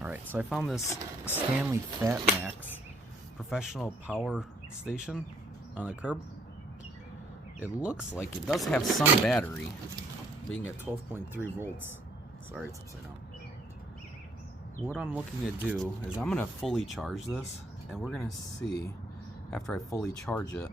Alright, so I found this Stanley FATMAX professional power station on the curb. It looks like it does have some battery, being at 12.3 volts. Sorry, it's upside down. What I'm looking to do is I'm going to fully charge this, and we're going to see, after I fully charge it,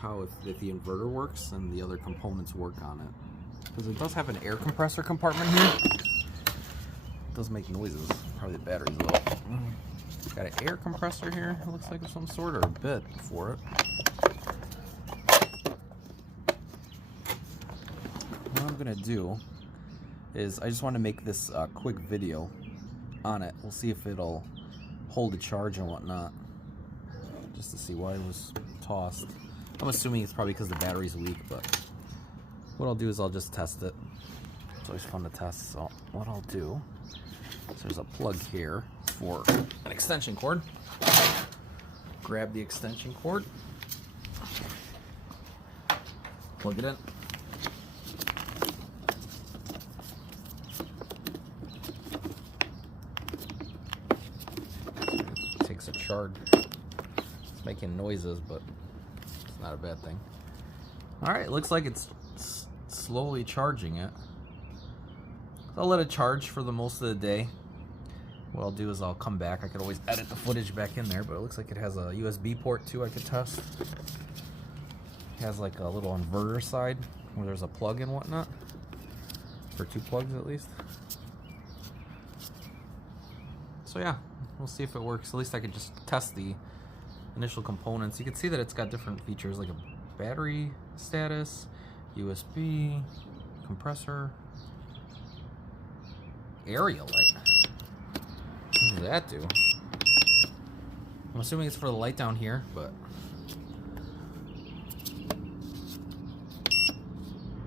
how if the inverter works and the other components work on it. Because it does have an air compressor compartment here. It does make noises. Probably the battery's low. Got an air compressor here, it looks like, of some sort, or a bit for it. What I'm gonna do is I just want to make this quick video on it. We'll see if it'll hold a charge and whatnot, just to see why it was tossed. I'm assuming it's probably because the battery's weak, but what I'll do is I'll just test it. It's always fun to test, so what I'll do is there's a plug here for an extension cord. Grab the extension cord, plug it in. It takes a charge. It's making noises, but it's not a bad thing. Alright, looks like it's slowly charging it. I'll let it charge for the most of the day. What I'll do is I'll come back. I could always edit the footage back in there, but it looks like it has a USB port too I could test. It has like a little inverter side where there's a plug and whatnot. For 2 plugs at least. So yeah, we'll see if it works. At least I could just test the initial components. You can see that it's got different features like a battery status, USB, compressor, area light. What does that do? I'm assuming it's for the light down here, but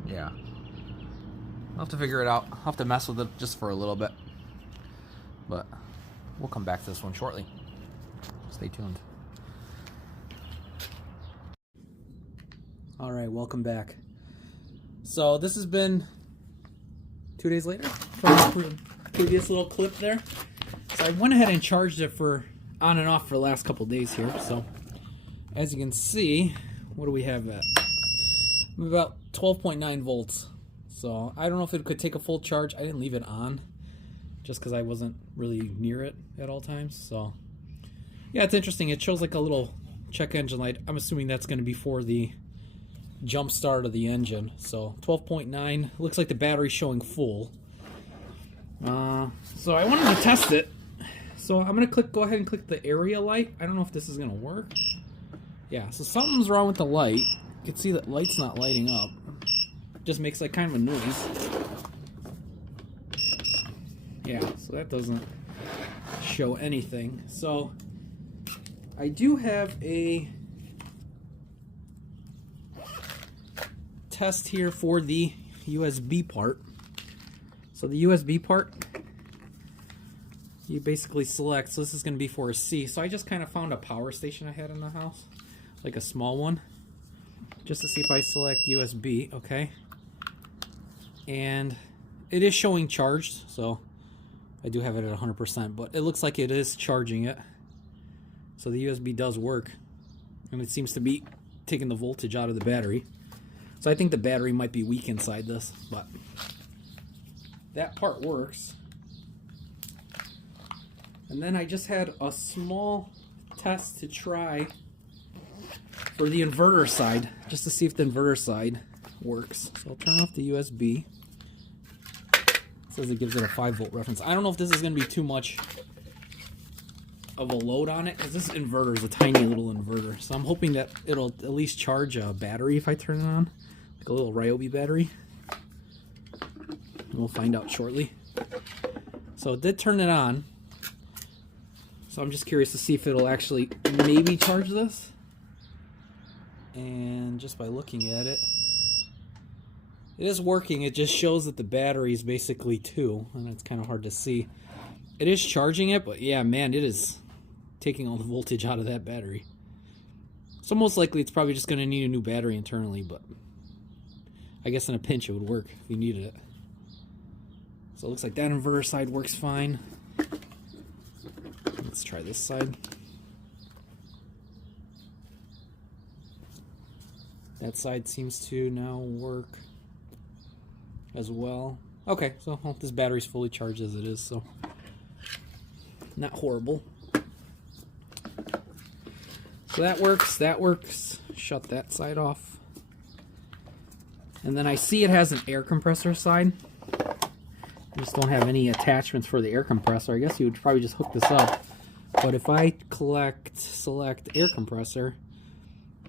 yeah. I'll have to figure it out. I'll have to mess with it just for a little bit. But we'll come back to this one shortly. Stay tuned. Alright, welcome back. So this has been 2 days later from the previous little clip there. So I went ahead and charged it for on and off for the last couple days here. So as you can see, what do we have at? About 12.9 volts. So I don't know if it could take a full charge. I didn't leave it on just because I wasn't really near it at all times. So yeah, it's interesting. It shows like a little check engine light. I'm assuming that's going to be for the jump start of the engine. So 12.9. Looks like the battery's showing full. So I wanted to test it. So I'm gonna go ahead and click the area light. I don't know if this is gonna work. Yeah, so something's wrong with the light. You can see that light's not lighting up. Just makes like kind of a noise. Yeah, so that doesn't show anything. So I do have a test here for the USB part. So the USB part, you basically select, so this is going to be for a C. So I just kind of found a power station I had in the house, like a small one, just to see if I select USB, okay. And it is showing charged, so I do have it at 100%, but it looks like it is charging it. So the USB does work, and it seems to be taking the voltage out of the battery. So I think the battery might be weak inside this, but that part works. And then I just had a small test to try for the inverter side, just to see if the inverter side works. So I'll turn off the USB. It says it gives it a 5-volt reference. I don't know if this is going to be too much of a load on it, because this inverter is a tiny little inverter. So I'm hoping that it'll at least charge a battery if I turn it on, like a little Ryobi battery. We'll find out shortly. So it did turn it on. So I'm just curious to see if it'll actually maybe charge this. And just by looking at it, it is working. It just shows that the battery is basically 2, and it's kind of hard to see. It is charging it, but yeah, man, it is taking all the voltage out of that battery. So most likely it's probably just going to need a new battery internally, but I guess in a pinch it would work if you needed it. So it looks like that inverter side works fine. Let's try this side. That side seems to now work as well. Okay, so well, this battery's fully charged as it is, so not horrible. So that works, that works. Shut that side off. And then I see it has an air compressor side. I just don't have any attachments for the air compressor. I guess you would probably just hook this up. But if I select air compressor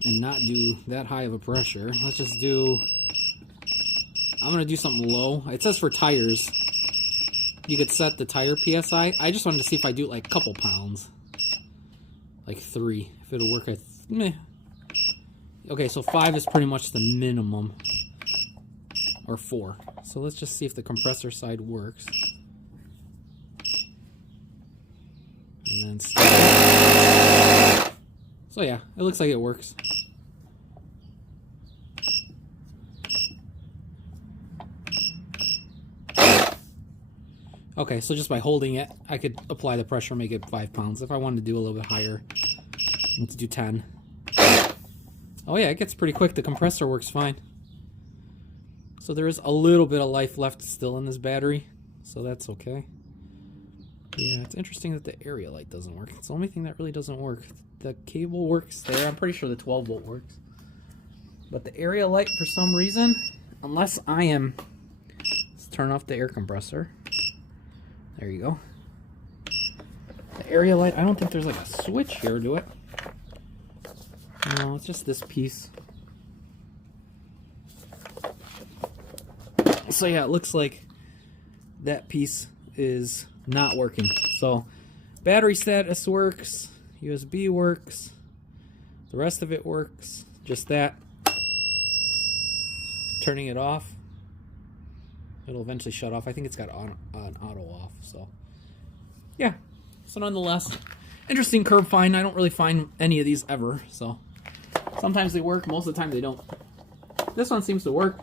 and not do that high of a pressure, let's just do, I'm going to do something low. It says for tires, you could set the tire PSI. I just wanted to see if I do it like a couple pounds. Like 3, if it'll work at, meh. Okay, so 5 is pretty much the minimum. Or 4. So let's just see if the compressor side works. And then start. So yeah, it looks like it works. Okay, so just by holding it, I could apply the pressure, make it 5 pounds. If I wanted to do a little bit higher, let's do 10. Oh yeah, it gets pretty quick. The compressor works fine. So there is a little bit of life left still in this battery, so that's okay. Yeah, it's interesting that the area light doesn't work. It's the only thing that really doesn't work. The cable works there. I'm pretty sure the 12 volt works. But the area light, for some reason, unless I am... Let's turn off the air compressor. There you go. The area light, I don't think there's like a switch here to it. No, it's just this piece. So yeah, it looks like that piece is not working. So battery status works, USB works, the rest of it works. Just that. Turning it off, it'll eventually shut off. I think it's got on auto off. So yeah, so nonetheless, interesting curb find. I don't really find any of these ever, so sometimes they work, most of the time they don't. This one seems to work.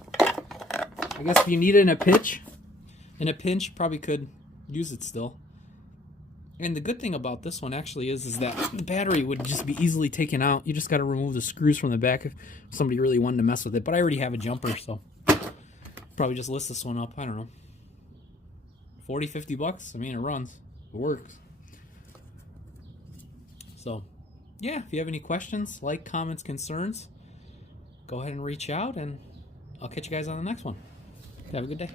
I guess if you need it in a pinch, probably could use it still. And the good thing about this one actually is that the battery would just be easily taken out. You just got to remove the screws from the back if somebody really wanted to mess with it. But I already have a jumper, so probably just list this one up. I don't know, 40, 50 bucks. I mean, it runs, it works. So yeah, if you have any questions, comments, concerns, go ahead and reach out, and I'll catch you guys on the next one. Have a good day.